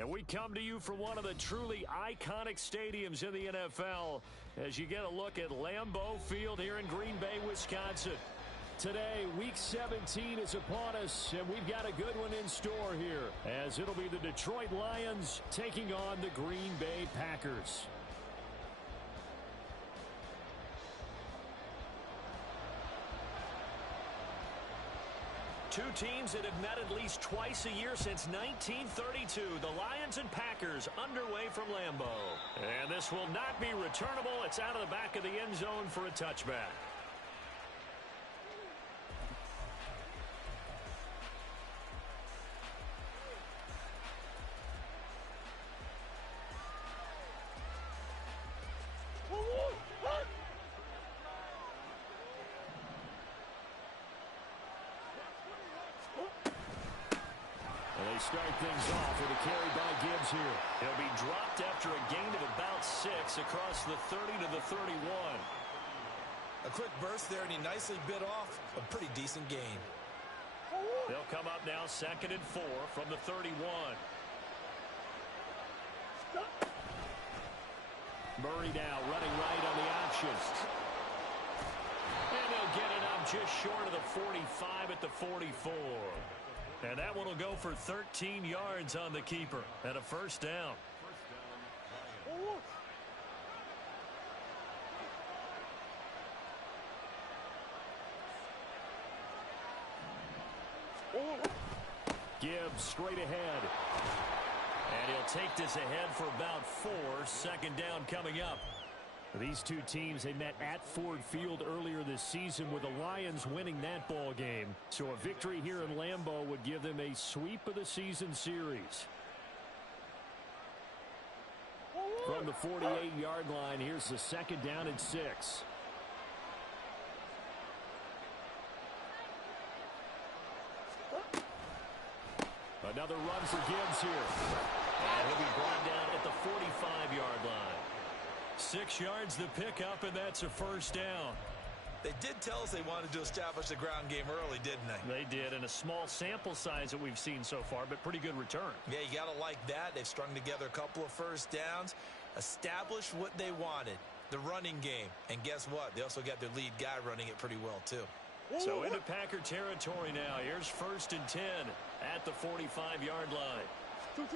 And we come to you from one of the truly iconic stadiums in the NFL as you get a look at Lambeau Field here in Green Bay, Wisconsin. Today, Week 17 is upon us, and we've got a good one in store here, as it'll be the Detroit Lions taking on the Green Bay Packers. Two teams that have met at least twice a year since 1932. The Lions and Packers underway from Lambeau. And this will not be returnable. It's out of the back of the end zone for a touchback. Start things off with a carry by Gibbs here. He'll be dropped after a gain of about 6 across the 30 to the 31. A quick burst there, and he nicely bit off a pretty decent gain. They'll come up now 2nd and 4 from the 31. Murray now running right on the option. And he'll get it up just short of the 45 at the 44. And that one will go for 13 yards on the keeper and a first down. Gibbs straight ahead. And he'll take this ahead for about 4. 2nd down coming up. These two teams, they met at Ford Field earlier this season with the Lions winning that ball game. So a victory here in Lambeau would give them a sweep of the season series. From the 48-yard line, here's the 2nd down and 6. Another run for Gibbs here. And he'll be brought down at the 45-yard line. 6 yards the pickup, and that's a first down. They did tell us they wanted to establish the ground game early, didn't they? They did, and a small sample size that we've seen so far, but pretty good return. Yeah, you got to like that. They've strung together a couple of first downs, established what they wanted, the running game. And guess what? They also got their lead guy running it pretty well, too. So into Packer territory now. Here's 1st and 10 at the 45-yard line.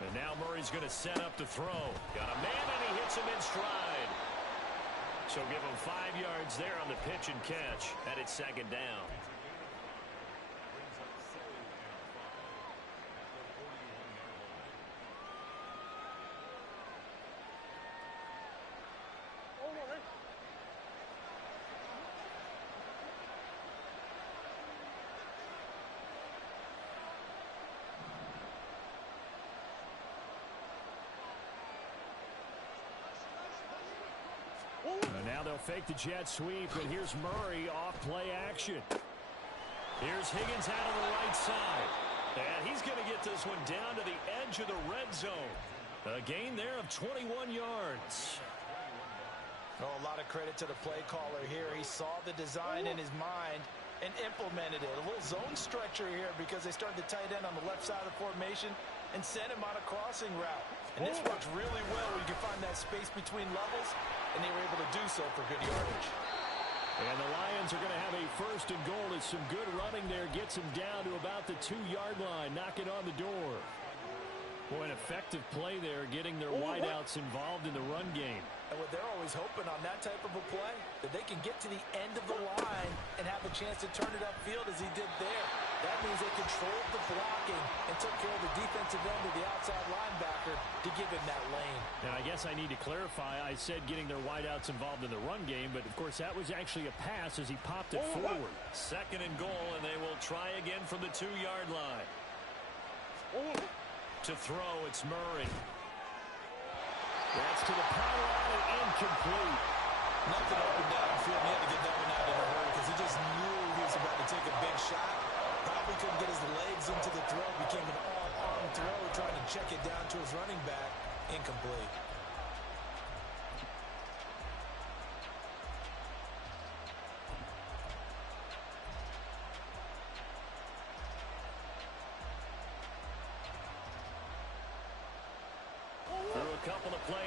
And now Murray's going to set up to throw. Got a man, and he hits him in stride. So give him 5 yards there on the pitch and catch, and it's 2nd down. And now they'll fake the jet sweep, and here's Murray off play action. Here's Higgins out on the right side. And he's going to get this one down to the edge of the red zone. A gain there of 21 yards. Oh, a lot of credit to the play caller here. He saw the design in his mind and implemented it. A little zone stretcher here because they started the tight end on the left side of the formation and sent him on a crossing route. And this works really well where you can find that space between levels, and they were able to do so for good yardage. And the Lions are going to have a 1st and goal. It's some good running there. Gets him down to about the 2-yard line. Knocking on the door. Boy, an effective play there, getting their wideouts involved in the run game. And what they're always hoping on that type of a play, that they can get to the end of the line and have a chance to turn it upfield as he did there. That means they controlled the blocking and took care of the defensive end of the outside linebacker to give him that lane. Now, I guess I need to clarify. I said getting their wideouts involved in the run game, but, of course, that was actually a pass as he popped it forward. 2nd and goal, and they will try again from the 2-yard line. To throw, it's Murray. That's to the power line and incomplete. Nothing open downfield. He had to get that one out in a hurry because he just knew he was about to take a big shot. Probably couldn't get his legs into the throw. Became an all-arm throw, trying to check it down to his running back. Incomplete.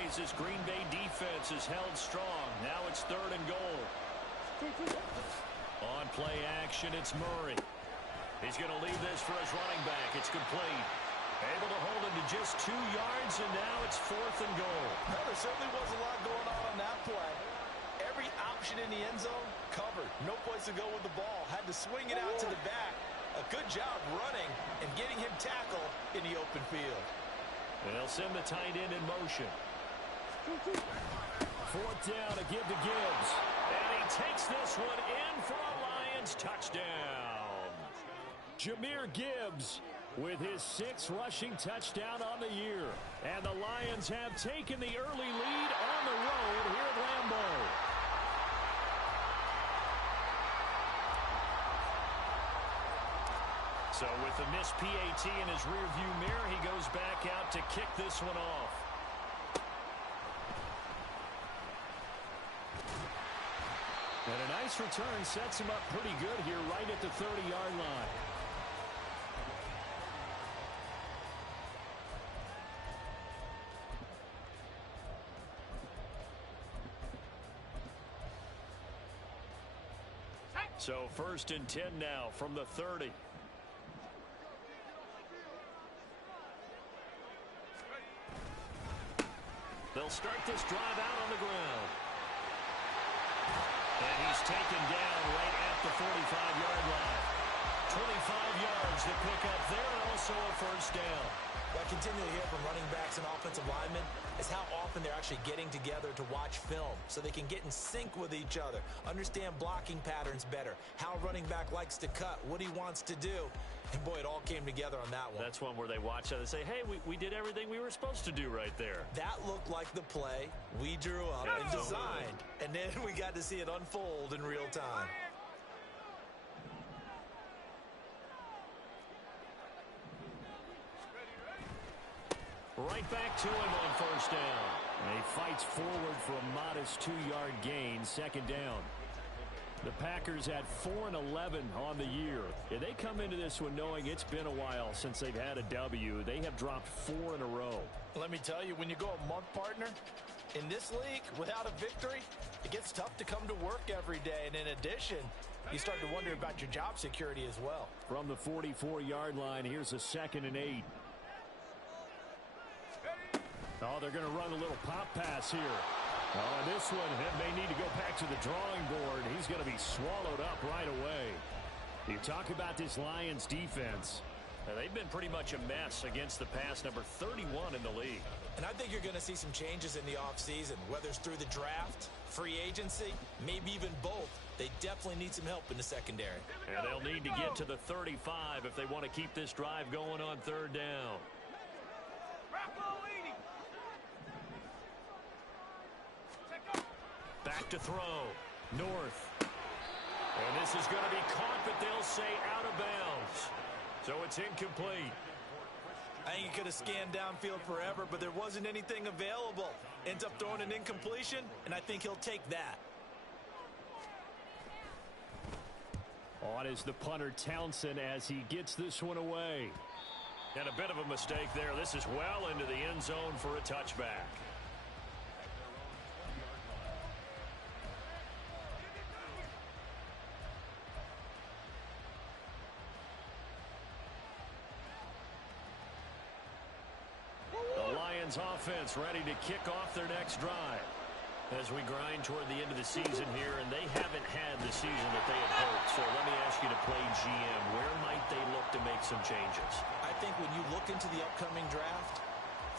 ways this Green Bay defense is held strong. Now it's 3rd and goal. On play action, it's Murray. He's going to leave this for his running back. It's complete. Able to hold him to just 2 yards, and now it's 4th and goal. Well, there certainly was a lot going on that play. Every option in the end zone covered. No place to go with the ball. Had to swing it out to the back. A good job running and getting him tackled in the open field. They'll send the tight end in motion. 4th down to give to Gibbs. And he takes this one in for a Lions touchdown. Jahmyr Gibbs with his 6th rushing touchdown on the year. And the Lions have taken the early lead on the road here at Lambeau. So with the missed PAT in his rearview mirror, he goes back out to kick this one off. And a nice return sets him up pretty good here right at the 30-yard line. So 1st and 10 now from the 30. They'll start this drive out on the ground. And he's taken down right at the 45-yard line. 25 yards to pick up there, and also a 1st down. What I continually hear from running backs and offensive linemen is how often they're actually getting together to watch film so they can get in sync with each other, understand blocking patterns better, how a running back likes to cut, what he wants to do. And, boy, it all came together on that one. That's one where they watch it and say, hey, we did everything we were supposed to do right there. That looked like the play we drew up and designed, and then we got to see it unfold in real time. Right back to him on 1st down. And he fights forward for a modest 2-yard gain, 2nd down. The Packers at 4-11 on the year. Yeah, they come into this one knowing it's been a while since they've had a W. They have dropped 4 in a row. Let me tell you, when you go a month, partner, in this league, without a victory, it gets tough to come to work every day. And in addition, you start to wonder about your job security as well. From the 44-yard line, here's a 2nd and 8. Oh, they're going to run a little pop pass here. Oh, this one may need to go back to the drawing board. He's going to be swallowed up right away. You talk about this Lions defense. They've been pretty much a mess against the pass, number 31 in the league. And I think you're going to see some changes in the offseason, whether it's through the draft, free agency, maybe even both. They definitely need some help in the secondary. And they'll need to get to the 35 if they want to keep this drive going on 3rd down. Back to throw. North. And this is going to be caught, but they'll say out of bounds. So it's incomplete. I think he could have scanned downfield forever, but there wasn't anything available. Ends up throwing an incompletion, and I think he'll take that. On is the punter Townsend as he gets this one away. And a bit of a mistake there. This is well into the end zone for a touchback. Offense ready to kick off their next drive as we grind toward the end of the season here, and they haven't had the season that they had hoped. So let me ask you to play GM. Where might they look to make some changes? I think when you look into the upcoming draft,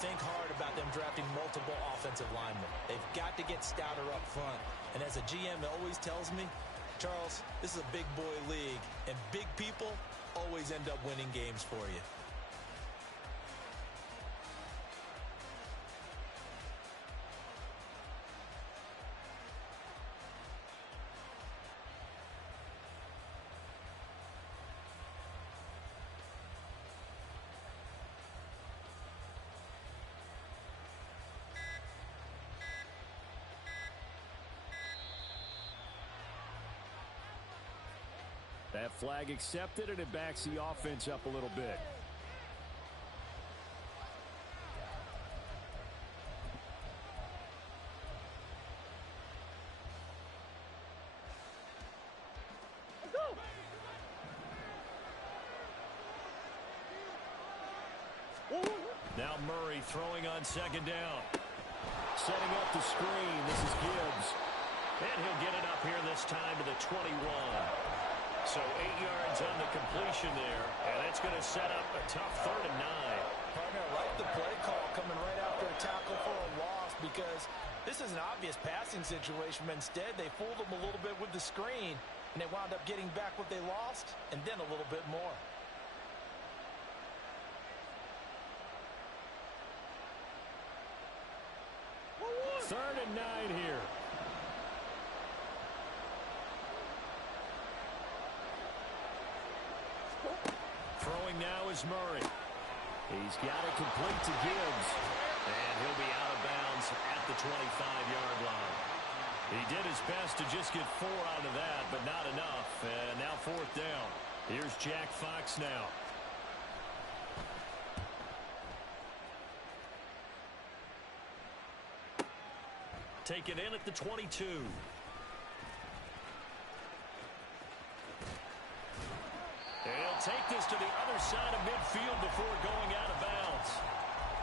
think hard about them drafting multiple offensive linemen. They've got to get stouter up front. And as a GM always tells me, Charles, this is a big boy league, and big people always end up winning games for you. That flag accepted, and it backs the offense up a little bit. Now Murray throwing on second down. Setting up the screen. This is Gibbs. And he'll get it up here this time to the 21. So 8 yards on the completion there. And that's going to set up a tough 3rd and 9. Partner, I like the play call coming right after a tackle for a loss because this is an obvious passing situation, but instead they fooled them a little bit with the screen, and they wound up getting back what they lost and then a little bit more. Third and 9 here. Throwing now is Murray. He's got it complete to Gibbs. And he'll be out of bounds at the 25-yard line. He did his best to just get 4 out of that, but not enough. And now 4th down. Here's Jack Fox now. Take it in at the 22. He'll take this to the other side of midfield before going out of bounds.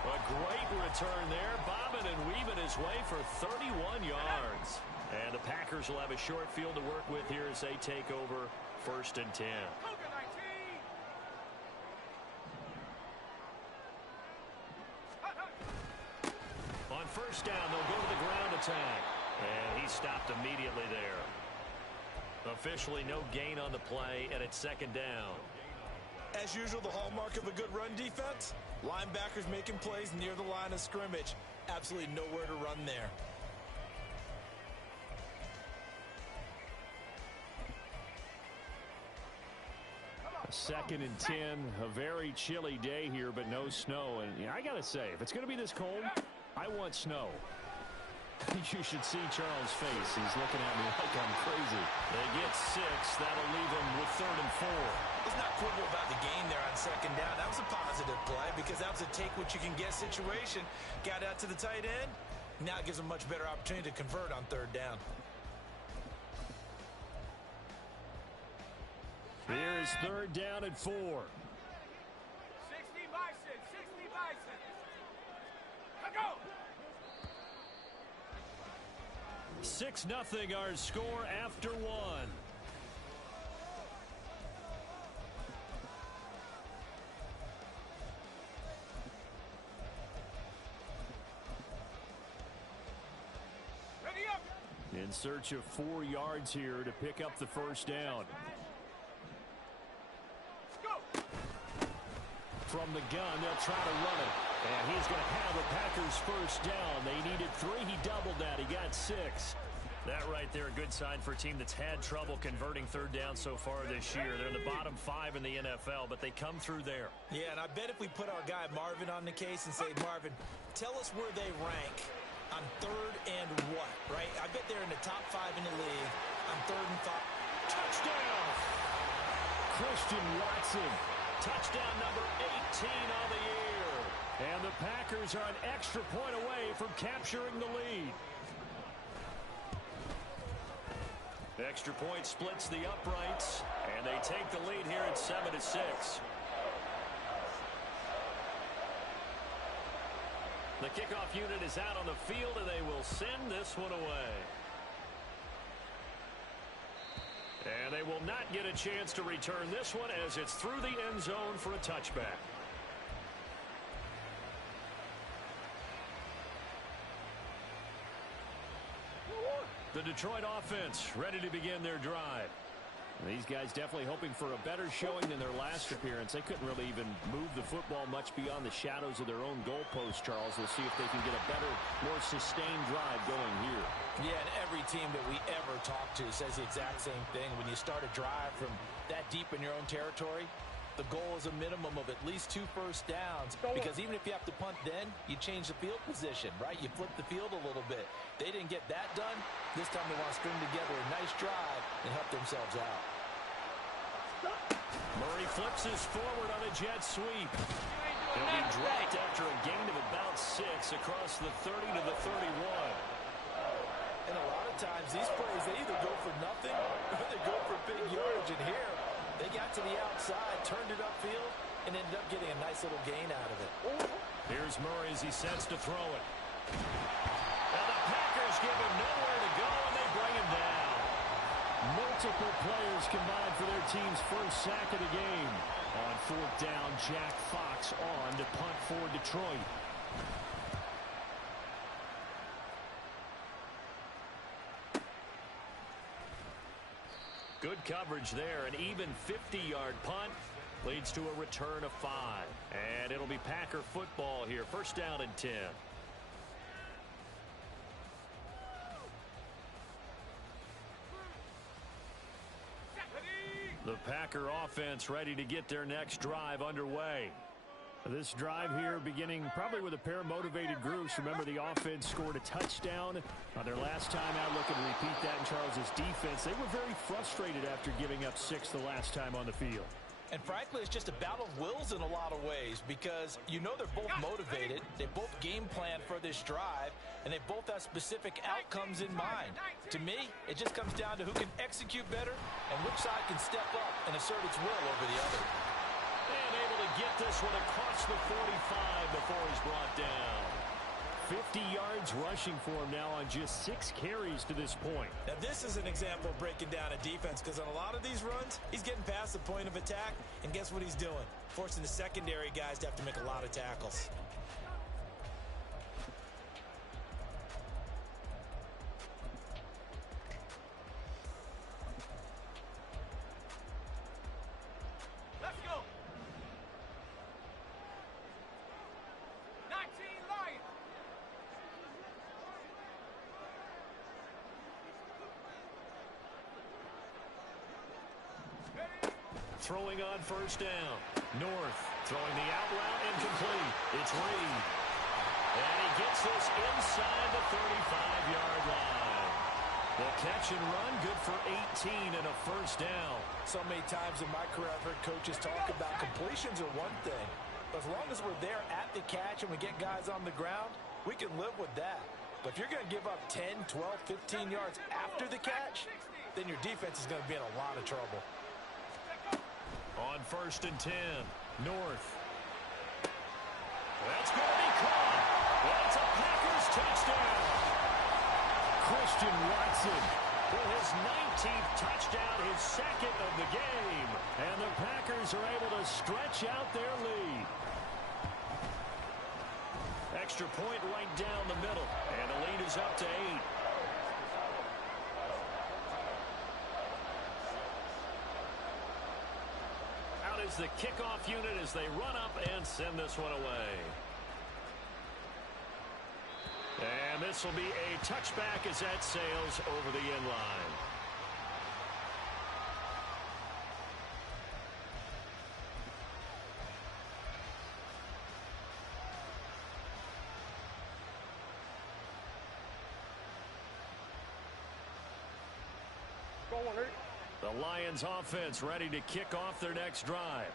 A great return there, bobbing and weaving his way for 31 yards. And the Packers will have a short field to work with here as they take over 1st and 10. On 1st down, they'll go to the ground attack. And he stopped immediately there. Officially no gain on the play, and it's 2nd down. As usual, the hallmark of a good run defense, linebackers making plays near the line of scrimmage. Absolutely nowhere to run there. 2nd and 10, a very chilly day here, but no snow. And I got to say, if it's going to be this cold, I want snow. You should see Charles' face. He's looking at me like I'm crazy. They get 6. That'll leave them with 3rd and 4. Let's not quibble about the game there on 2nd down. That was a positive play because that was a take-what-you-can-get situation. Got out to the tight end. Now it gives them a much better opportunity to convert on 3rd down. Here's 3rd down and 4. 60 Bison, 60 Bison. Let's go. 6-0 our score after 1. Ready up. In search of 4 yards here to pick up the 1st down. Go. From the gun, they'll try to run it. And he's going to have the Packers 1st down. They needed 3. He doubled that. He got 6. That right there, a good sign for a team that's had trouble converting 3rd down so far this year. They're in the bottom 5 in the NFL, but they come through there. Yeah, and I bet if we put our guy Marvin on the case and say, Marvin, tell us where they rank on 3rd and what, right? I bet they're in the top 5 in the league on 3rd and 5. Touchdown! Christian Watson. Touchdown number 18 on the year. And the Packers are an extra point away from capturing the lead. The extra point splits the uprights, and they take the lead here at 7-6. The kickoff unit is out on the field, and they will send this one away. And they will not get a chance to return this one as it's through the end zone for a touchback. The Detroit offense ready to begin their drive. These guys definitely hoping for a better showing than their last appearance. They couldn't really even move the football much beyond the shadows of their own goalpost, Charles. We'll see if they can get a better, more sustained drive going here. Yeah, and every team that we ever talk to says the exact same thing. When you start a drive from that deep in your own territory, the goal is a minimum of at least 2 first downs. Because even if you have to punt then, you change the field position, right? You flip the field a little bit. They didn't get that done. This time they want to string together a nice drive and help themselves out. Murray flips his forward on a jet sweep. He'll be dropped after a gain of about 6 across the 30 to the 31. And a lot of times these plays, they either go for nothing or they go for big yardage. And here, they got to the outside, turned it upfield, and ended up getting a nice little gain out of it. Here's Here's Murray as he sets to throw it. And the Packers give him nowhere to go, and they bring him down. Multiple players combined for their team's first sack of the game. On fourth down, Jack Fox on to punt for Detroit. Good coverage there. An even 50-yard punt leads to a return of 5. And it'll be Packer football here. First down and 10. The Packer offense ready to get their next drive underway. This drive here beginning probably with a pair of motivated groups. Remember, the offense scored a touchdown on their last time out. Looking to repeat that in Charles's defense. They were very frustrated after giving up 6 the last time on the field. And frankly, it's just a battle of wills in a lot of ways because you know they're both motivated. They both game plan for this drive, and they both have specific outcomes in mind. To me, it just comes down to who can execute better and which side can step up and assert its will over the other. And able to get this one across the 45 before he's brought down. 50 yards rushing for him now on just 6 carries to this point. Now this is an example of breaking down a defense because on a lot of these runs, he's getting past the point of attack, and guess what he's doing? Forcing the secondary guys to have to make a lot of tackles. Let's go. 19 Lions. Throwing on first down. North throwing the out route incomplete. It's Reed. And he gets this inside the 35-yard line. The catch and run good for 18 and a first down. So many times in my career I've heard coaches talk about completions are one thing. But as long as we're there at the catch and we get guys on the ground, we can live with that. But if you're going to give up 10, 12, 15 yards after the catch, then your defense is going to be in a lot of trouble. On first and 10, North. That's going to be caught. That's a Packers touchdown. Christian Watson with his 19th touchdown, his second of the game. And the Packers are able to stretch out their lead. Extra point right down the middle. And the lead is up to 8. Is the kickoff unit as they run up and send this one away. And this will be a touchback as that sails over the end line. The Lions offense ready to kick off their next drive.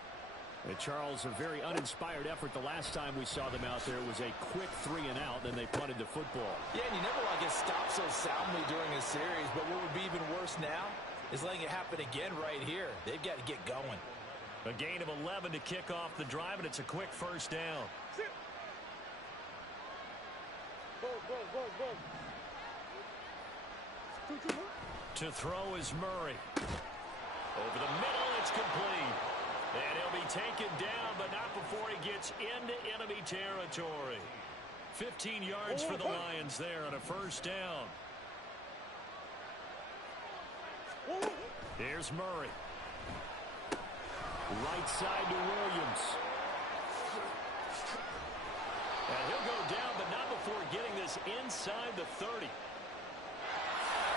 And Charles, a very uninspired effort the last time we saw them out there. It was a quick 3 and out, then they punted the football. Yeah, and you never want to get stopped so soundly during a series, but what would be even worse now is letting it happen again right here. They've got to get going. A gain of 11 to kick off the drive, and it's a quick first down. To throw is Murray. Over the middle, it's complete. And he'll be taken down, but not before he gets into enemy territory. 15 yards for the Lions there on a first down. Here's Murray. Right side to Williams. And he'll go down, but not before getting this inside the 30.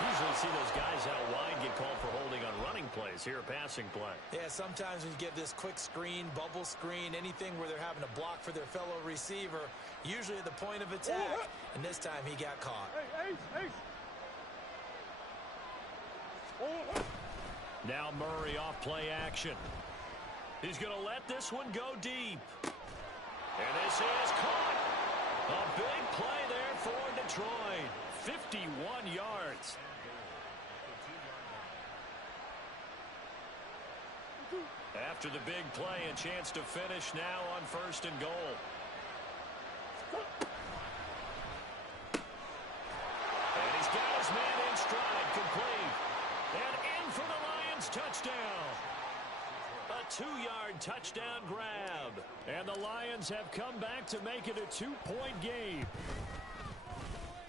Usually see those guys out wide get called for holding on running plays. Here, a passing play. Yeah, sometimes when you get this quick screen, bubble screen, anything where they're having to block for their fellow receiver, usually at the point of attack, and this time he got caught. Now Murray off play action. He's going to let this one go deep. And this is caught. A big play there for Detroit. 51 yards. After the big play, a chance to finish now on first and goal. 2-yard touchdown grab. And the Lions have come back to make it a 2-point game.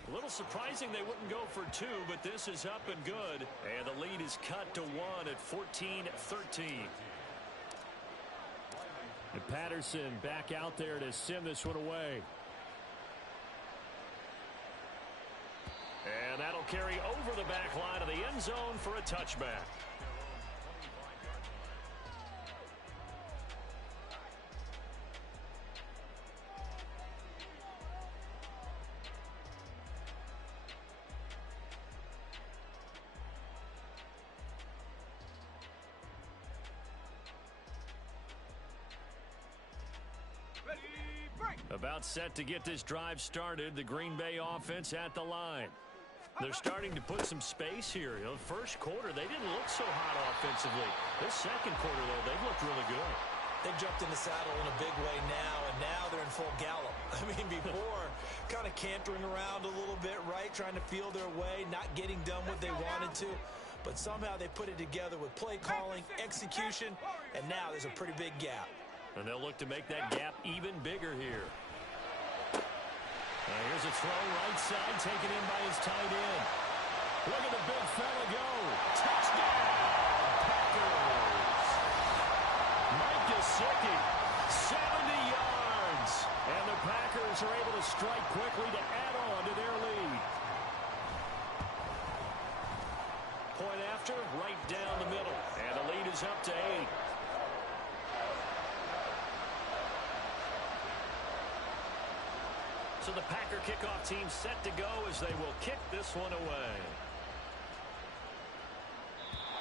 A little surprising they wouldn't go for 2, but this is up and good. And the lead is cut to 1 at 14-13. And Patterson back out there to send this one away. And that'll carry over the back line of the end zone for a touchback. About set to get this drive started. The Green Bay offense at the line. They're starting to put some space here. You know, first quarter, they didn't look so hot offensively. This second quarter, though, they've looked really good. They've jumped in the saddle in a big way now, and now they're in full gallop. I mean, before, kind of cantering around a little bit, right, trying to feel their way, not getting done what they wanted to. But somehow they put it together with play calling, execution, and now there's a pretty big gap. And they'll look to make that gap even bigger here. Here's a throw right side, taken in by his tight end. Look at the big fella go. Touchdown, Packers. Mike Gesicki, 70 yards. And the Packers are able to strike quickly to add on to their lead. Point after, right down the middle. And the lead is up to 8. So the Packer kickoff team set to go as they will kick this one away.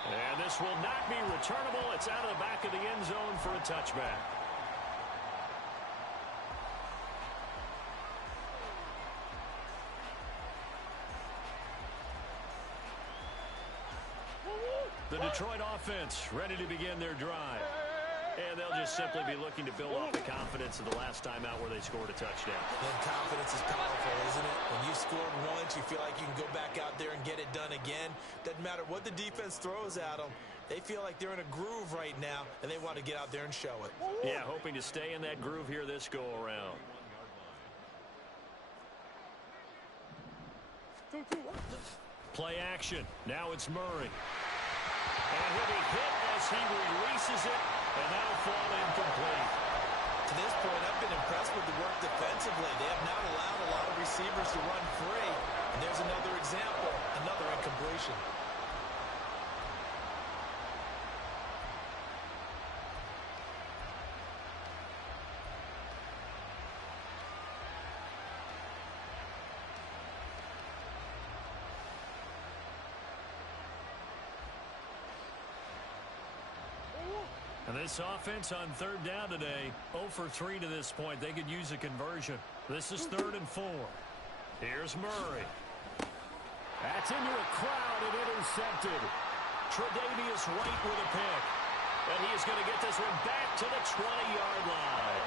And this will not be returnable. It's out of the back of the end zone for a touchback. The Detroit offense ready to begin their drive. And they'll just simply be looking to build off the confidence of the last time out where they scored a touchdown. And confidence is powerful, isn't it? When you scored once, you feel like you can go back out there and get it done again. Doesn't matter what the defense throws at them. They feel like they're in a groove right now, and they want to get out there and show it. Yeah, hoping to stay in that groove here this go-around. Play action. Now it's Murray. And he'll be hit as he releases it, and that'll fall incomplete. To this point, I've been impressed with the work defensively. They have not allowed a lot of receivers to run free. And there's another example, another incompletion. And this offense on third down today, 0 for 3 to this point. They could use a conversion. This is 3rd and 4. Here's Murray. That's into a crowd and intercepted. Tre'Davious White with a pick. And he is going to get this one back to the 20-yard line.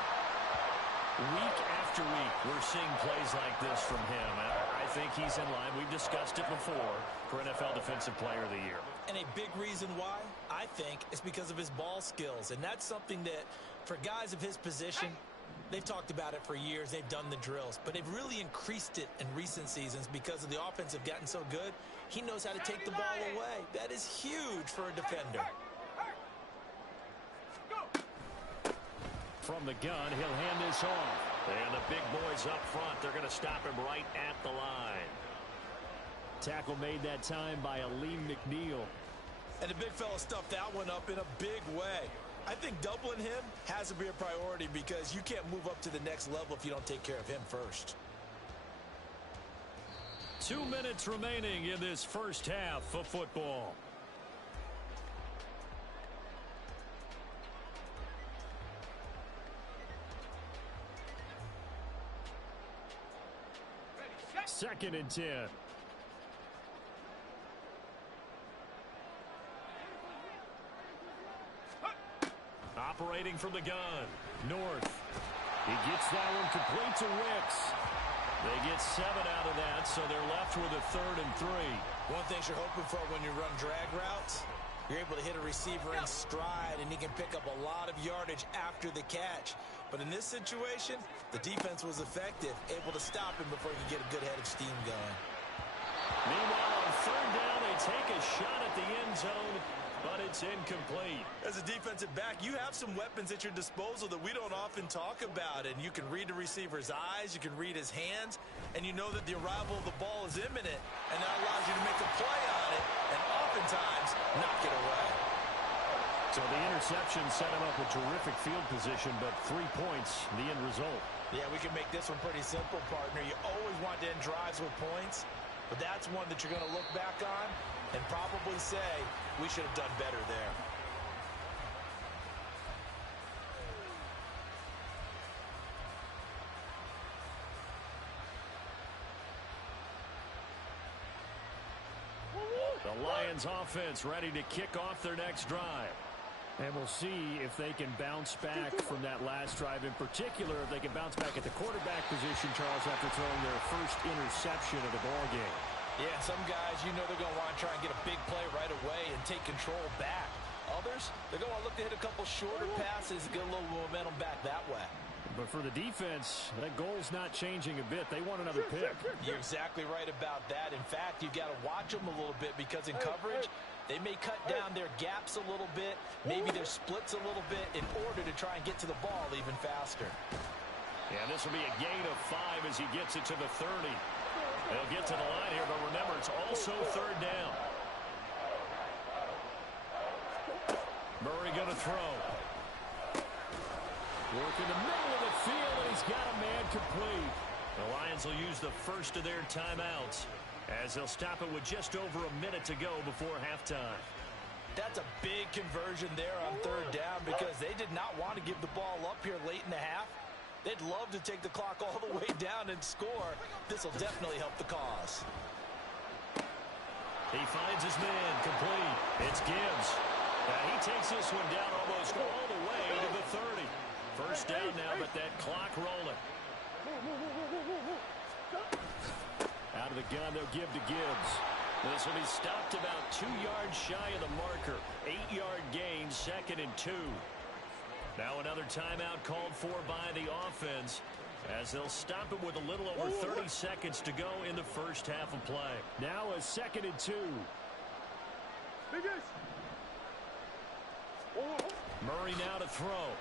Week after week, we're seeing plays like this from him. I think he's in line. We've discussed it before for NFL Defensive Player of the Year. And a big reason why, I think, is because of his ball skills. And that's something that, for guys of his position, they've talked about it for years. They've done the drills. But they've really increased it in recent seasons because of the offense have gotten so good. He knows how to take the ball away. That is huge for a defender. From the gun, he'll hand this off. And the big boys up front, they're going to stop him right at the line. Tackle made that time by Aleem McNeil. And the big fella stuffed that one up in a big way. I think doubling him has to be a priority because you can't move up to the next level if you don't take care of him first. 2 minutes remaining in this first half of football. Second and 10. Operating from the gun. North. He gets that one complete to Wicks. They get 7 out of that, so they're left with a 3rd and 3. One thing you're hoping for when you run drag routes, You're able to hit a receiver in stride, and he can pick up a lot of yardage after the catch. But in this situation, the defense was effective, able to stop him before he could get a good head of steam going. Meanwhile, on third down, they take a shot at the end zone, but it's incomplete. As a defensive back, you have some weapons at your disposal that we don't often talk about. And you can read the receiver's eyes, you can read his hands, and you know that the arrival of the ball is imminent, and that allows you to make a play on it and oftentimes knock it away. So the interception set him up with terrific field position, but 3 points, the end result. Yeah, we can make this one pretty simple, partner. You always want to end drives with points, but that's one that you're going to look back on and probably say we should have done better there. The Lions offense ready to kick off their next drive. And we'll see if they can bounce back from that last drive. In particular, if they can bounce back at the quarterback position, Charles, after throwing their first interception of the ballgame. Yeah, some guys, you know they're going to want to try and get a big play right away and take control back. Others, they're going to look to hit a couple shorter passes and get a little momentum back that way. But for the defense, that goal's not changing a bit. They want another pick. You're exactly right about that. In fact, you've got to watch them a little bit because in coverage, they may cut down their gaps a little bit, maybe their splits a little bit in order to try and get to the ball even faster. Yeah, this will be a gain of 5 as he gets it to the 30. They'll get to the line here, but remember, it's also third down. Murray going to throw. Work in the middle of the field, and he's got a man complete. The Lions will use the first of their timeouts as they'll stop it with just over a minute to go before halftime. That's a big conversion there on third down because they did not want to give the ball up here late in the half. They'd love to take the clock all the way down and score. This will definitely help the cause. He finds his man complete. It's Gibbs. He takes this one down almost all the way to the 30. First down now, but that clock rolling. Out of the gun, they'll give to Gibbs. This will be stopped about 2 yards shy of the marker. 8-yard gain, 2nd and 2. Now another timeout called for by the offense as they'll stop it with a little over 30 seconds to go in the first half of play. Now a 2nd and 2. Murray now to throw.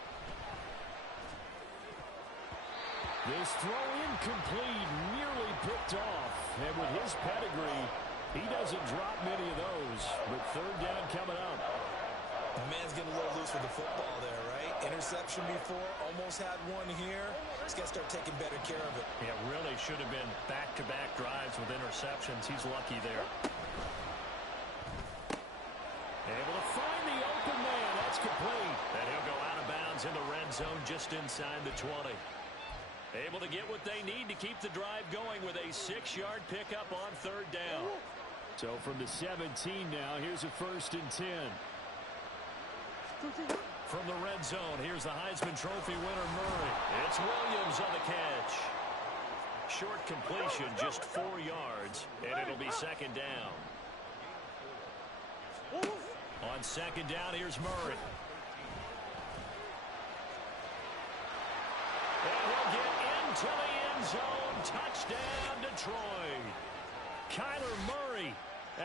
This throw incomplete, nearly picked off. And with his pedigree, he doesn't drop many of those. But third down coming up. The man's getting a little loose with the football there, right? Interception before, almost had one here. He's got to start taking better care of it. Yeah, really should have been back-to-back drives with interceptions. He's lucky there. Able to find the open man. That's complete. And he'll go out of bounds in the red zone just inside the 20. Able to get what they need to keep the drive going with a 6-yard pickup on third down. So from the 17 now, here's a 1st and 10. From the red zone, here's the Heisman Trophy winner, Murray. It's Williams on the catch. Short completion, just 4 yards, and it'll be 2nd down. On 2nd down, here's Murray. And he'll get into the end zone. Touchdown, Detroit. Kyler Murray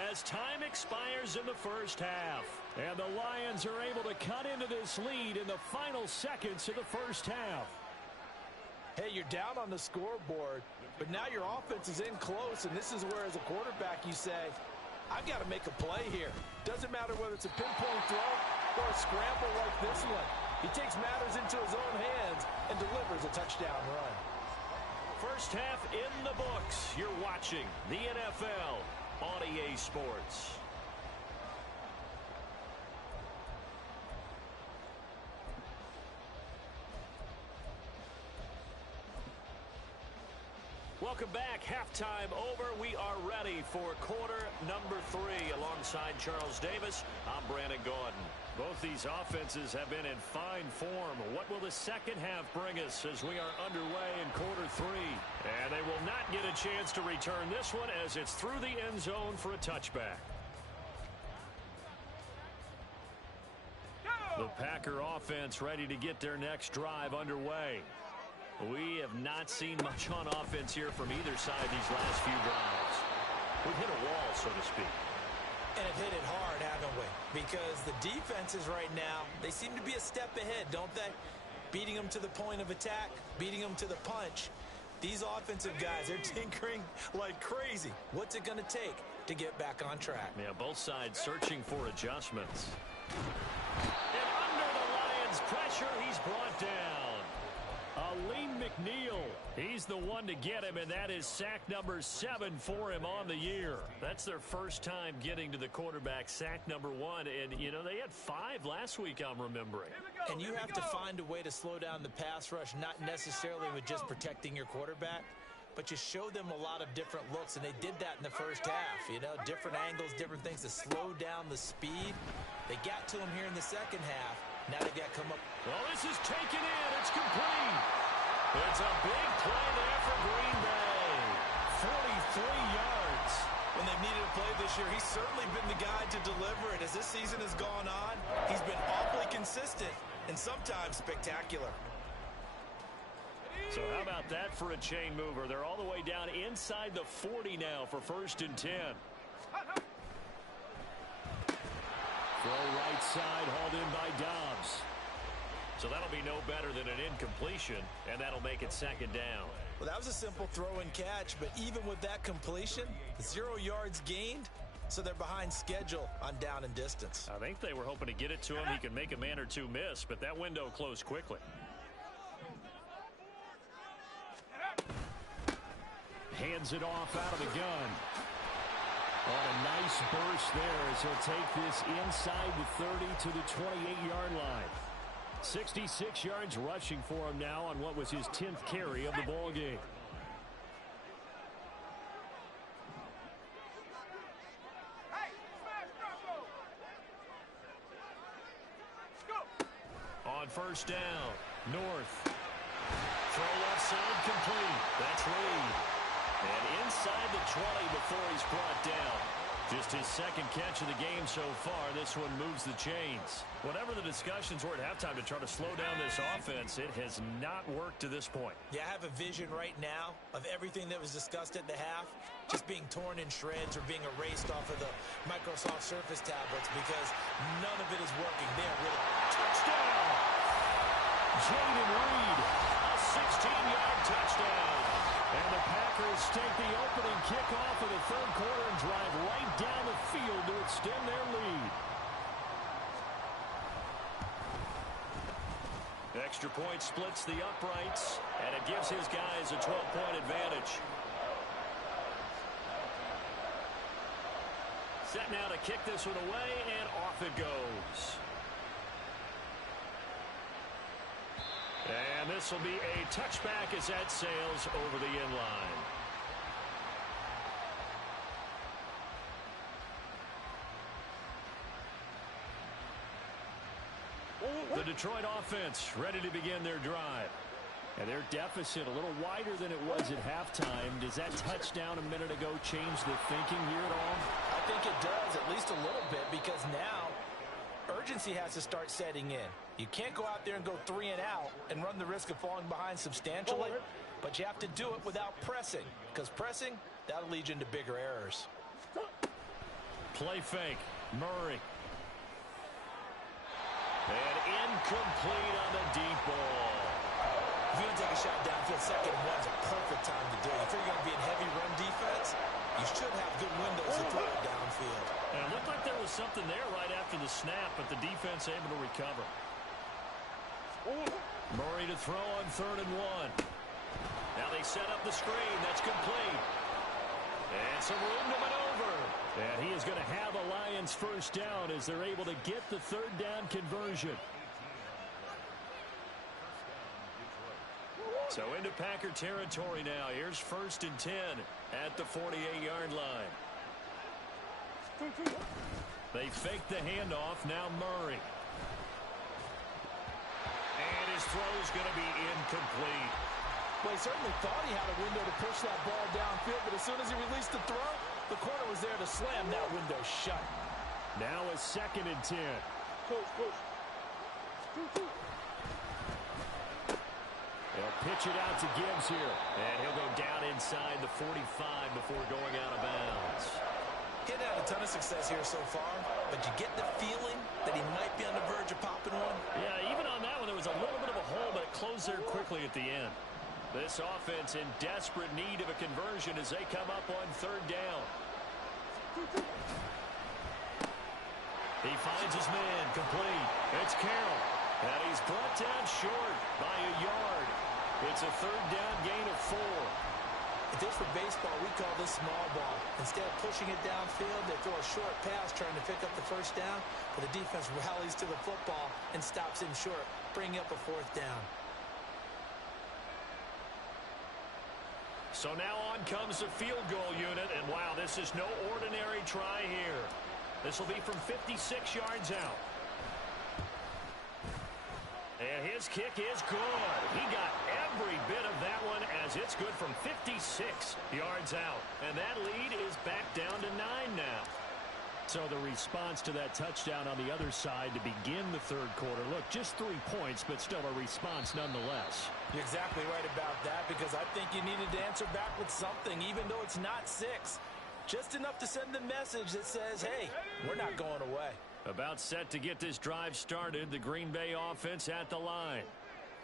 as time expires in the first half. And the Lions are able to cut into this lead in the final seconds of the first half. Hey, you're down on the scoreboard, but now your offense is in close, and this is where, as a quarterback, you say, I've got to make a play here. Doesn't matter whether it's a pinpoint throw or a scramble like this one. He takes matters into his own hands and delivers a touchdown run. First half in the books. You're watching the NFL on EA Sports. Welcome back. Halftime over. We are ready for quarter number 3. Alongside Charles Davis, I'm Brandon Gaudin. Both these offenses have been in fine form. What will the second half bring us as we are underway in quarter 3? And they will not get a chance to return this one as it's through the end zone for a touchback. The Packer offense ready to get their next drive underway. We have not seen much on offense here from either side these last few drives. We've hit a wall, so to speak. And have hit it hard, haven't we? Because the defenses right now, they seem to be a step ahead, don't they? Beating them to the point of attack, beating them to the punch. These offensive guys, they're tinkering like crazy. What's it going to take to get back on track? Yeah, both sides searching for adjustments. And under the Lions' pressure, he's brought down. Aleem McNeil, he's the one to get him, and that is sack number 7 for him on the year. That's their first time getting to the quarterback, sack number 1. And, you know, they had 5 last week, I'm remembering. And you have to find a way to slow down the pass rush, not necessarily with just protecting your quarterback, but you show them a lot of different looks, and they did that in the first half. You know, different angles, different things to slow down the speed. They got to him here in the second half. Now they got to come up. Well, this is taken in. It's complete. It's a big play there for Green Bay. 43 yards. When they've needed a play this year, he's certainly been the guy to deliver it. As this season has gone on, he's been awfully consistent and sometimes spectacular. So how about that for a chain mover? They're all the way down inside the 40 now for 1st and 10. Throw right side, hauled in by Dobbs. So that'll be no better than an incompletion, and that'll make it 2nd down. Well, that was a simple throw and catch, but even with that completion, 0 yards gained, so they're behind schedule on down and distance. I think they were hoping to get it to him. He could make a man or two miss, but that window closed quickly. Hands it off out of the gun. On a nice burst there as he'll take this inside the 30 to the 28-yard line. 66 yards rushing for him now on what was his 10th carry of the ball game. On 1st down, North. Throw left side complete. That's Reed. And inside the 20 before he's brought down. Just his 2nd catch of the game so far. This one moves the chains. Whatever the discussions were at halftime to try to slow down this offense, it has not worked to this point. Yeah, I have a vision right now of everything that was discussed at the half just being torn in shreds or being erased off of the Microsoft Surface tablets because none of it is working. They're really... Touchdown! Jayden Reed, a 16-yard touchdown. And the Packers take the opening kickoff of the 3rd quarter and drive right down the field to extend their lead. Extra point splits the uprights, and it gives his guys a 12-point advantage. Set now to kick this one away, and off it goes. And this will be a touchback as that sails over the end line. The Detroit offense ready to begin their drive. And their deficit a little wider than it was at halftime. Does that touchdown a minute ago change the thinking here at all? I think it does, at least a little bit, because now urgency has to start setting in. You can't go out there and go 3 and out and run the risk of falling behind substantially, but you have to do it without pressing, because pressing, that'll lead you into bigger errors. Play fake, Murray. And incomplete on the deep ball. If you're going to take a shot downfield, 2nd and 1 is a perfect time to do it. If you're going to be in heavy run defense, you should have good windows to throw it downfield. And it looked like there was something there right after the snap, but the defense able to recover. Murray to throw on 3rd and 1. Now they set up the screen. That's complete. And some room to maneuver. And he is going to have a Lions 1st down as they're able to get the 3rd down conversion. So into Packer territory now. Here's 1st and 10 at the 48-yard line. They fake the handoff. Now Murray. And his throw's going to be incomplete. Well, he certainly thought he had a window to push that ball downfield, but as soon as he released the throw, the corner was there to slam that window shut. Now a 2nd and 10. They'll pitch it out to Gibbs here. And he'll go down inside the 45 before going out of bounds. He's had a ton of success here so far, but you get the feeling that he might be on the verge of popping one. Yeah, even on that one, there was a little bit of a hole, but it closed there quickly at the end. This offense in desperate need of a conversion as they come up on third down. He finds his man, complete. It's Carroll, and he's brought down short by a yard. It's a third down gain of 4. If this were baseball, we call this small ball. Instead of pushing it downfield, they throw a short pass trying to pick up the first down, but the defense rallies to the football and stops him short, bringing up a fourth down. So now on comes the field goal unit, and wow, this is no ordinary try here. This will be from 56 yards out. And his kick is good. He got every bit of that one as it's good from 56 yards out. And that lead is back down to 9 now. So the response to that touchdown on the other side to begin the third quarter. Look, just 3 points, but still a response nonetheless. You're exactly right about that, because I think you needed to answer back with something, even though it's not 6. Just enough to send the message that says, hey, we're not going away. About set to get this drive started, the Green Bay offense at the line.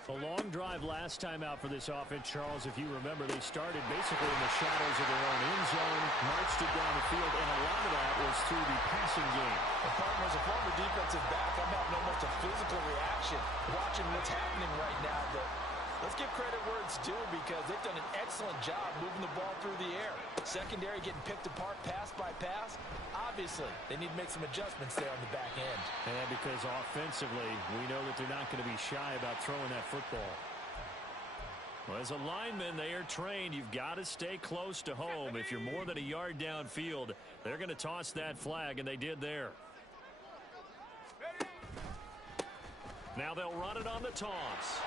A long drive last time out for this offense, Charles. If you remember, they started basically in the shadows of their own end zone, marched it down the field, and a lot of that was through the passing game. The partner, as a former defensive back, I'm having almost a physical reaction watching what's happening right now. But let's give credit where it's due, because they've done an excellent job moving the ball through the air. Secondary getting picked apart pass by pass. Obviously, they need to make some adjustments there on the back end. And because offensively, we know that they're not going to be shy about throwing that football. Well, as a lineman, they are trained. You've got to stay close to home. If you're more than a yard downfield, they're going to toss that flag, and they did there. Now they'll run it on the toss.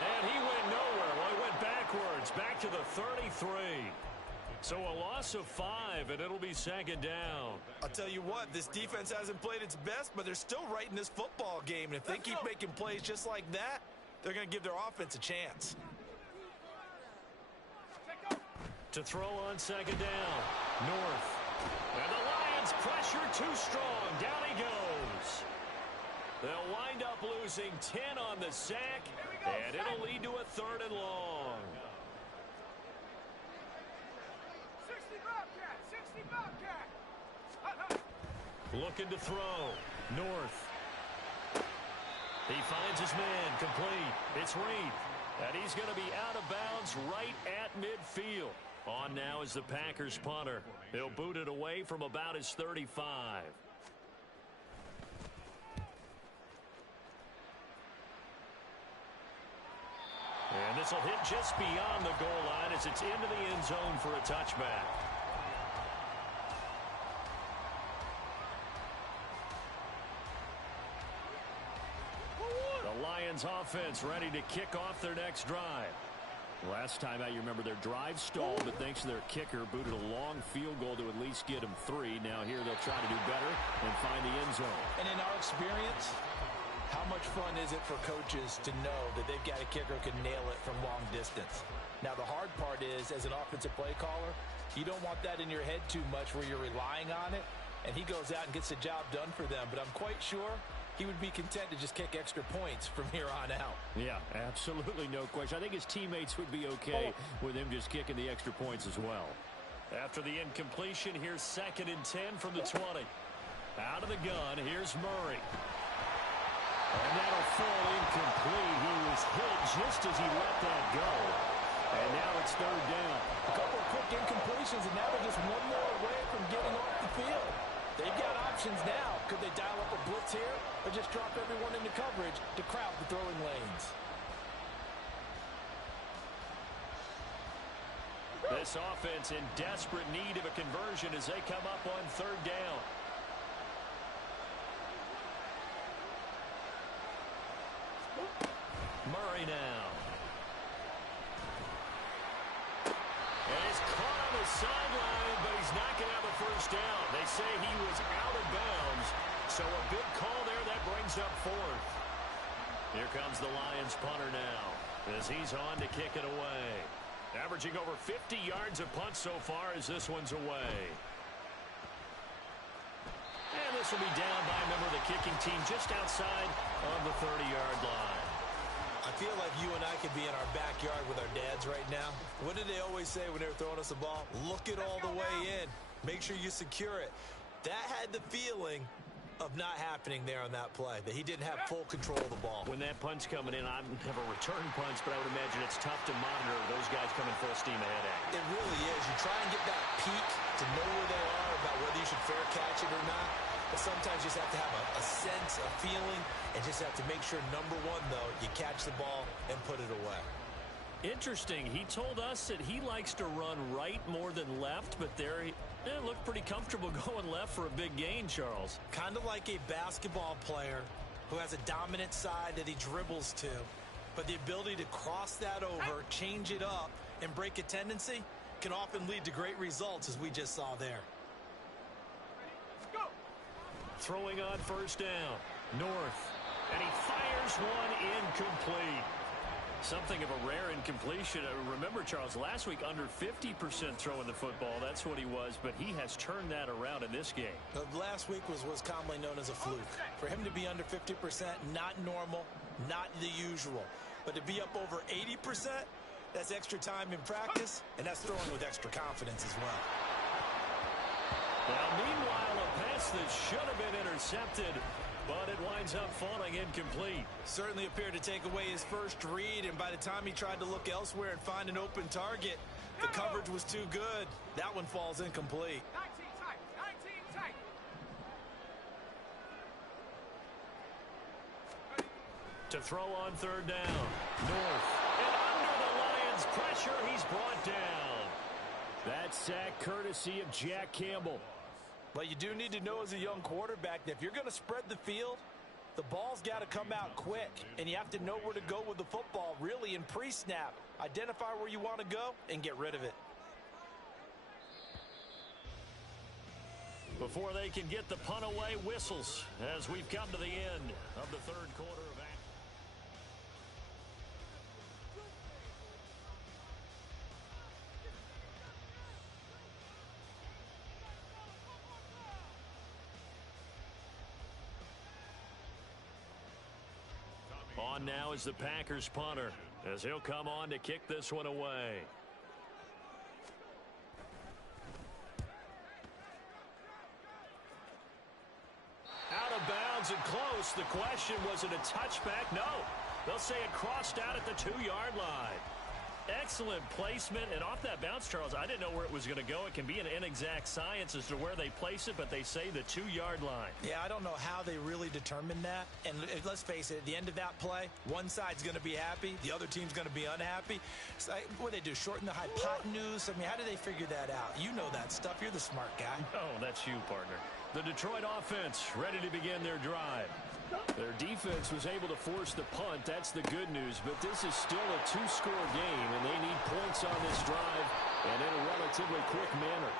And he went nowhere. Well, he went backwards, back to the 33. So a loss of 5, and it'll be second down. I'll tell you what, this defense hasn't played its best, but they're still right in this football game. And if they keep making plays just like that, they're going to give their offense a chance. To throw on second down, North. And the Lions pressure too strong. Down he goes. They'll wind up losing 10 on the sack, and it'll lead to a third and long. 60 Bobcat. Looking to throw. North. He finds his man, complete. It's Reed. And he's going to be out of bounds right at midfield. On now is the Packers punter. He'll boot it away from about his 35. And this will hit just beyond the goal line as it's into the end zone for a touchback. The Lions offense ready to kick off their next drive. Last time out, you remember their drive stalled, but thanks to their kicker, booted a long field goal to at least get them 3. Now here they'll try to do better and find the end zone. And in our experience, how much fun is it for coaches to know that they've got a kicker who can nail it from long distance? Now, the hard part is, as an offensive play caller, you don't want that in your head too much where you're relying on it, and he goes out and gets the job done for them. But I'm quite sure he would be content to just kick extra points from here on out. Yeah, absolutely no question. I think his teammates would be okay with him just kicking the extra points as well. After the incompletion, here's 2nd and 10 from the 20. Out of the gun, here's Murray. And that'll fall incomplete. He was hit just as he let that go. And now it's third down. A couple of quick incompletions, and now they're just one more away from getting off the field. They've got options now. Could they dial up a blitz here or just drop everyone into coverage to crowd the throwing lanes? This offense in desperate need of a conversion as they come up on third down. Murray now. And he's caught on the sideline, but he's not going to have a first down. They say he was out of bounds, so a big call there that brings up 4th. Here comes the Lions punter now as he's on to kick it away. Averaging over 50 yards a punt so far as this one's away. And this will be down by a member of the kicking team just outside of the 30-yard line. I feel like you and I could be in our backyard with our dads right now. What did they always say when they were throwing us the ball? Look it all the way in. Make sure you secure it. That had the feeling of not happening there on that play, that he didn't have full control of the ball. When that punt's coming in, I've never returned punts, but I would imagine it's tough to monitor those guys coming full steam ahead at. It really is. You try and get that peek to know where they are about whether you should fair catch it or not. But sometimes you just have to have a sense, a feeling, and just have to make sure, number one, though, you catch the ball and put it away. Interesting. He told us that he likes to run right more than left, but there he looked pretty comfortable going left for a big gain, Charles. Kind of like a basketball player who has a dominant side that he dribbles to, but the ability to cross that over, change it up, and break a tendency can often lead to great results, as we just saw there. Go. Throwing on first down. North. And he fires one incomplete. Something of a rare incompletion. Remember, Charles, last week under 50% throwing the football. That's what he was, but he has turned that around in this game. Last week was commonly known as a fluke. For him to be under 50%, not normal, not the usual. But to be up over 80%, that's extra time in practice, and that's throwing with extra confidence as well. Now, meanwhile, a pass that should have been intercepted, but it winds up falling incomplete. Certainly appeared to take away his first read, and by the time he tried to look elsewhere and find an open target, the coverage was too good. That one falls incomplete. 19 tight. 19 tight. To throw on third down. North. And under the Lions' pressure, he's brought down. That sack courtesy of Jack Campbell. But you do need to know as a young quarterback that if you're going to spread the field, the ball's got to come out quick. And you have to know where to go with the football, really, in pre-snap. Identify where you want to go and get rid of it. Before they can get the punt away, whistles as we've come to the end of the third quarter of action. On now is the Packers punter as he'll come on to kick this one away. Out of bounds and close. The question, was it a touchback? No. They'll say it crossed out at the 2-yard line. Excellent placement, and off that bounce, Charles, I didn't know where it was going to go. It can be an inexact science as to where they place it, but they say the 2-yard line. Yeah, I don't know how they really determined that. And let's face it, at the end of that play, one side's going to be happy, the other team's going to be unhappy. It's like, what do they do, shorten the hypotenuse? I mean, how do they figure that out? You know that stuff. You're the smart guy. Oh, that's you, partner. The Detroit offense ready to begin their drive. Their defense was able to force the punt. That's the good news. But this is still a 2-score game, and they need points on this drive and in a relatively quick manner.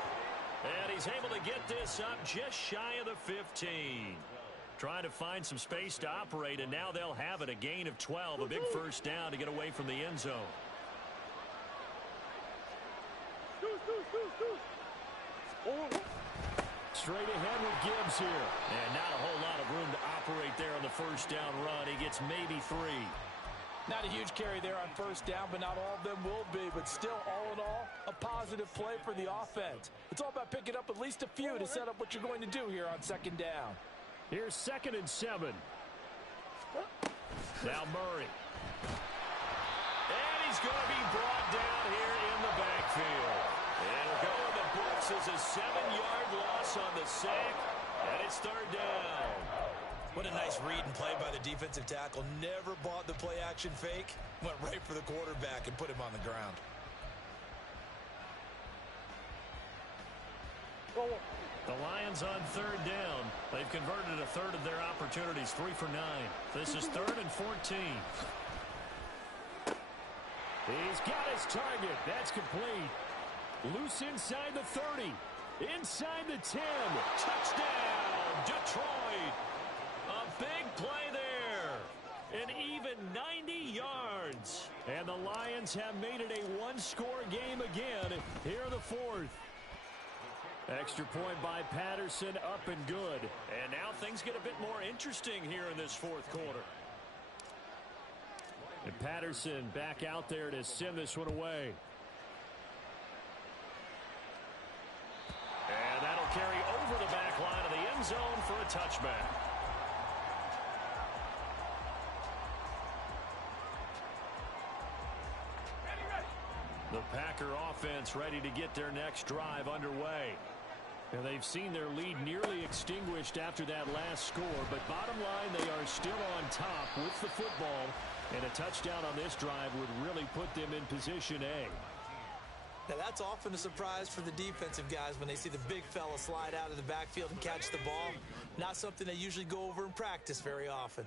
And he's able to get this up just shy of the 15. Trying to find some space to operate, and now they'll have it. A gain of 12, a big first down to get away from the end zone. Straight ahead with Gibbs here. And not a whole lot of room to operate there on the first down run. He gets maybe 3. Not a huge carry there on first down, but not all of them will be. But still, all in all, a positive play for the offense. It's all about picking up at least a few to set up what you're going to do here on second down. Here's 2nd and 7. Now Murray. And he's going to be brought down here in the backfield. And it'll go in the books as a 7-yard loss on the sack. And it's third down. What a nice read and play by the defensive tackle. Never bought the play-action fake. Went right for the quarterback and put him on the ground. The Lions on third down. They've converted a third of their opportunities, 3 for 9. This is 3rd and 14. He's got his target. That's complete. Loose inside the 30. Inside the 10. Touchdown, Detroit. A big play there. An even Lions have made it a one-score game again here in the fourth. Extra point by Patterson, up and good. And now things get a bit more interesting here in this fourth quarter. And Patterson back out there to send this one away. And that'll carry over the back line of the end zone for a touchback. The Packer offense ready to get their next drive underway. And they've seen their lead nearly extinguished after that last score. But bottom line, they are still on top with the football. And a touchdown on this drive would really put them in position A. Now, that's often a surprise for the defensive guys when they see the big fella slide out of the backfield and catch the ball. Not something they usually go over in practice very often.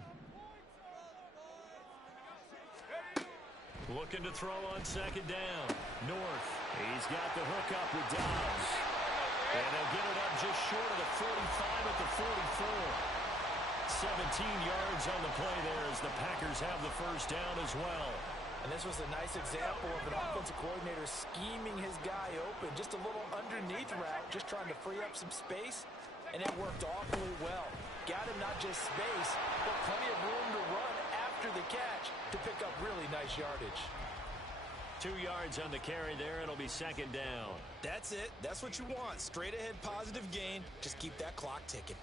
Looking to throw on second down. North. He's got the hook up with Dobbs. And they'll get it up just short of the 45 at the 44. 17 yards on the play there as the Packers have the first down as well. And this was a nice example of an offensive coordinator scheming his guy open. Just a little underneath route, just trying to free up some space. And it worked awfully well. Got him not just space, but plenty of room to run after the catch to pick up really nice yardage. 2 yards on the carry there. It'll be second down. That's it. That's what you want. Straight ahead positive gain. Just keep that clock ticking.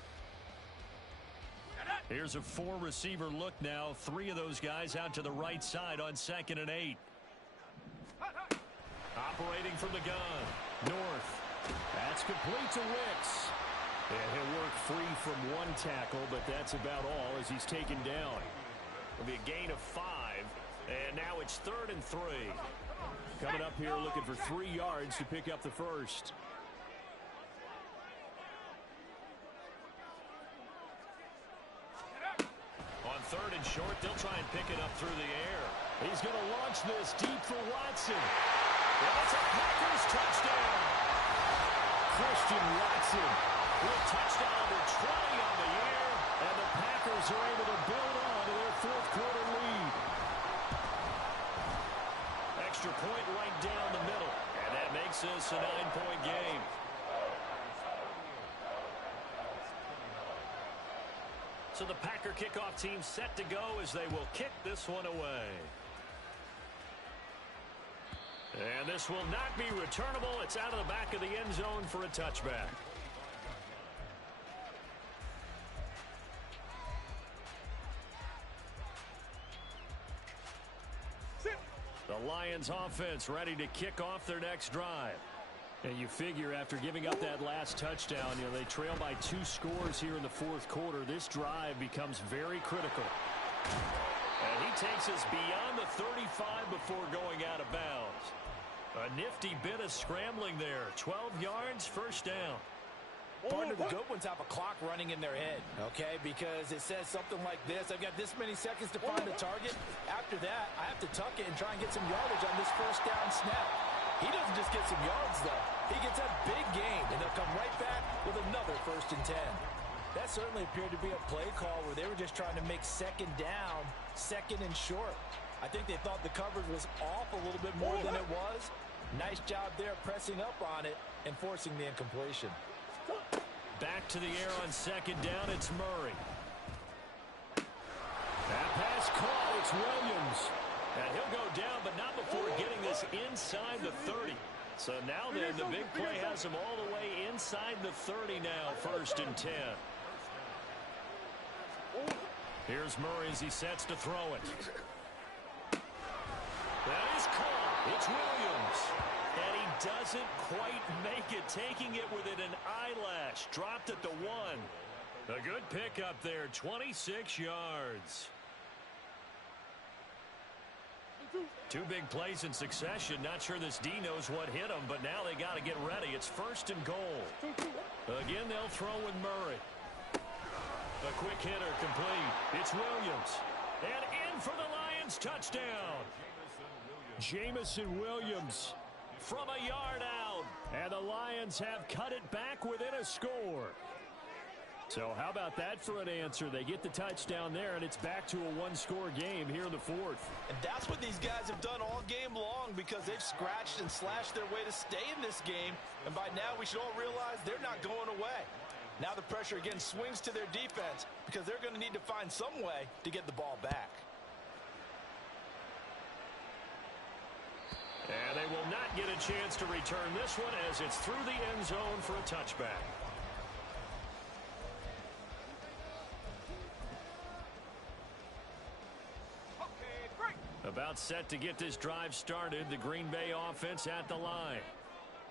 Here's a four-receiver look now. 3 of those guys out to the right side on 2nd and 8. Operating from the gun. North. That's complete to Wicks. And he'll work free from one tackle, but that's about all as he's taken down. It'll be a gain of 5. And now it's 3rd and 3. Coming up here looking for 3 yards to pick up the first. On 3rd and short, they'll try and pick it up through the air. He's going to launch this deep for Watson. And that's a Packers touchdown. Christian Watson with a touchdown under 20 on the year. And the Packers are able to build on to their fourth quarter lead. Extra point right down the middle. And that makes this a 9-point game. So the Packer kickoff team set to go as they will kick this one away. And this will not be returnable. It's out of the back of the end zone for a touchback. The Lions offense ready to kick off their next drive. And you figure after giving up that last touchdown, they trail by 2 scores here in the fourth quarter. This drive becomes very critical. And he takes us beyond the 35 before going out of bounds. A nifty bit of scrambling there. 12 yards, first down. Partner, the good ones have a clock running in their head, okay? Because it says something like this. I've got this many seconds to find a target. After that, I have to tuck it and try and get some yardage on this first down snap. He doesn't just get some yards, though. He gets a big gain, and they'll come right back with another 1st and 10. That certainly appeared to be a play call where they were just trying to make second down, 2nd and short. I think they thought the coverage was off a little bit more than it was. Nice job there pressing up on it and forcing the incompletion. Back to the air on second down, it's Murray. That pass caught, it's Williams. And he'll go down, but not before getting this inside the 30. So now then, the big play has him all the way inside the 30 now, 1st and 10. Here's Murray as he sets to throw it. That is caught. It's Williams. And he doesn't quite make it, taking it within an eyelash. Dropped at the 1. A good pickup there, 26 yards. 2 big plays in succession. Not sure this D knows what hit him, but now they got to get ready. It's 1st and goal. Again, they'll throw with Murray. A quick hitter complete. It's Williams. And in for the Lions touchdown. Jamison Williams from a yard out. And the Lions have cut it back within a score. So how about that for an answer? They get the touchdown there, and it's back to a one-score game here in the fourth. And that's what these guys have done all game long because they've scratched and slashed their way to stay in this game. And by now, we should all realize they're not going away. Now the pressure again swings to their defense because they're going to need to find some way to get the ball back. And they will not get a chance to return this one as it's through the end zone for a touchback. About set to get this drive started, the Green Bay offense at the line.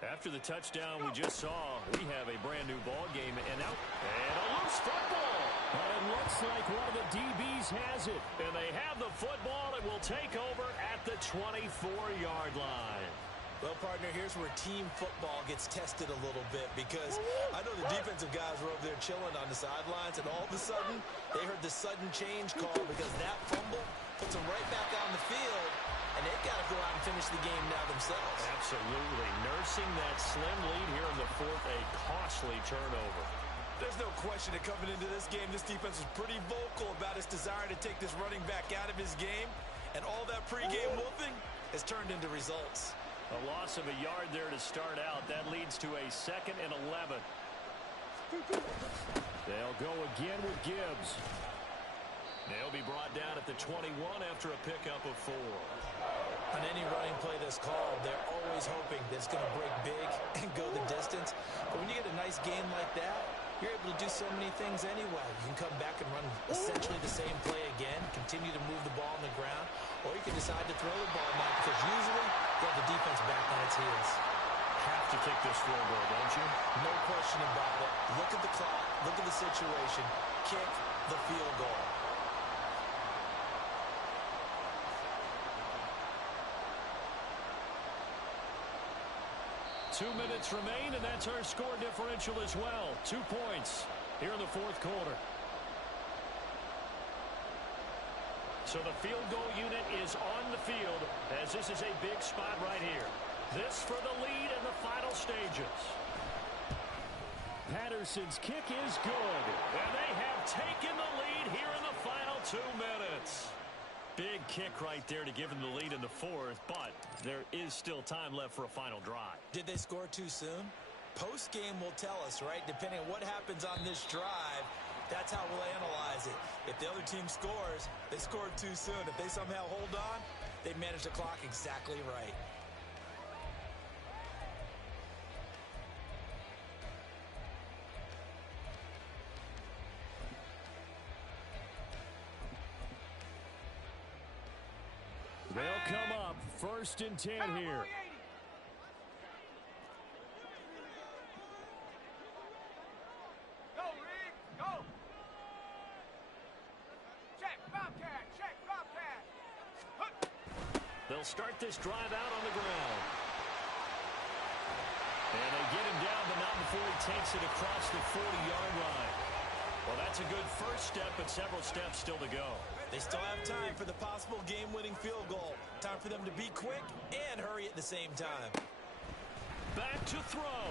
After the touchdown we just saw, we have a brand new ball game and out. And a loose football. But it looks like one of the DBs has it. And they have the football. It will take over at the 24-yard line. Well, partner, here's where team football gets tested a little bit because I know the defensive guys were over there chilling on the sidelines, and all of a sudden, they heard the sudden change call because that fumble puts them right back on the field, and they've got to go out and finish the game now themselves. Absolutely. Nursing that slim lead here in the fourth, a costly turnover. There's no question that coming into this game, this defense is pretty vocal about its desire to take this running back out of his game, and all that pregame whooping has turned into results. A loss of a yard there to start out. That leads to a 2nd and 11. They'll go again with Gibbs. They'll be brought down at the 21 after a pickup of 4. On any running play that's called, they're always hoping that it's going to break big and go the distance. But when you get a nice game like that, you're able to do so many things anyway. You can come back and run essentially the same play again, continue to move the ball on the ground, or you can decide to throw the ball now because usually you have the defense back on its heels. Have to kick this field goal, don't you? No question about it. Look at the clock. Look at the situation. Kick the field goal. Two minutes remain, and that's our score differential as well. 2 points here in the fourth quarter. So the field goal unit is on the field as this is a big spot right here. This for the lead in the final stages. Patterson's kick is good, and they have taken the lead here in the final 2 minutes. Big kick right there to give them the lead in the fourth, but there is still time left for a final drive. Did they score too soon? Post-game will tell us, right? Depending on what happens on this drive, that's how we'll analyze it. If the other team scores, they scored too soon. If they somehow hold on, they manage the clock exactly right. They'll come up 1st and 10 here. Go, Reed, go. Check, Bobcat, check, Bobcat. They'll start this drive out on the ground. And they get him down, but not before he takes it across the 40-yard line. Well, that's a good first step, but several steps still to go. They still have time for the possible game-winning field goal. Time for them to be quick and hurry at the same time. Back to throw.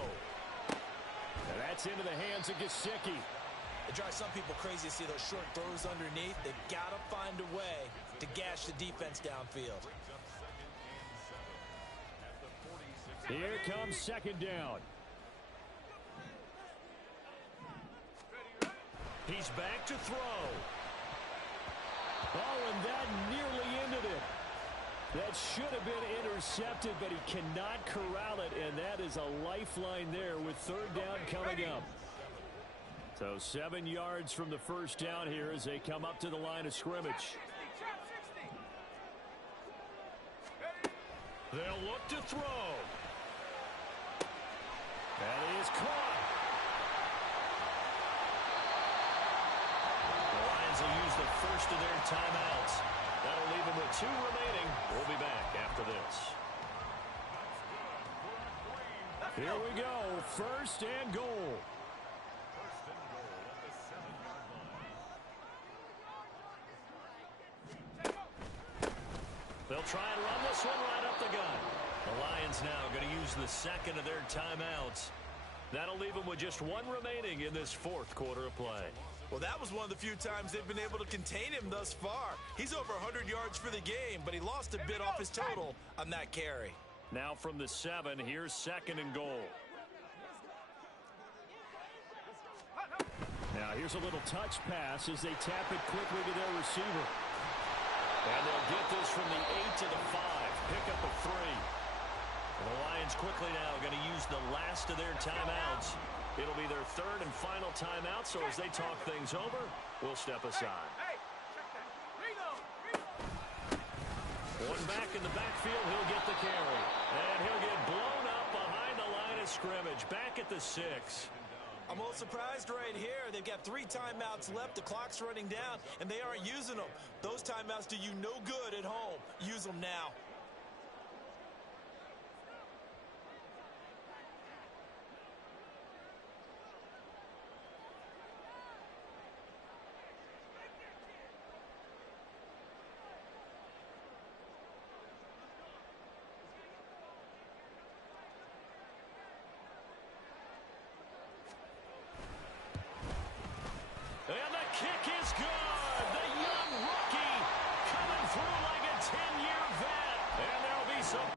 And that's into the hands of Gesicki. It drives some people crazy to see those short throws underneath. They've got to find a way to gash the defense downfield. Here comes 2nd down. He's back to throw. Oh, and that nearly ended it. That should have been intercepted, but he cannot corral it, and that is a lifeline there with 3rd down coming up. So 7 yards from the first down here as they come up to the line of scrimmage. They'll look to throw. That is caught. The Lions will use the first of their timeouts. That'll leave them with 2 remaining. We'll be back after this. Here we go. 1st and goal. They'll try and run this one right up the gut. The Lions now going to use the 2nd of their timeouts. That'll leave them with just one remaining in this fourth quarter of play. Well, that was one of the few times they've been able to contain him thus far. He's over 100 yards for the game, but he lost a bit off his total on that carry. Now from the 7, here's 2nd and goal. Now here's a little touch pass as they tap it quickly to their receiver. And they'll get this from the 8 to the 5. Pick up a 3. The Lions quickly now going to use the last of their timeouts. It'll be their 3rd and final timeout, so as they talk things over, we'll step aside. One back in the backfield, he'll get the carry. And he'll get blown up behind the line of scrimmage, back at the 6. I'm a little surprised right here. They've got 3 timeouts left. The clock's running down, and they aren't using them. Those timeouts do you no good at home. Use them now. And the kick is good. The young rookie coming through like a 10-year vet. And there'll be some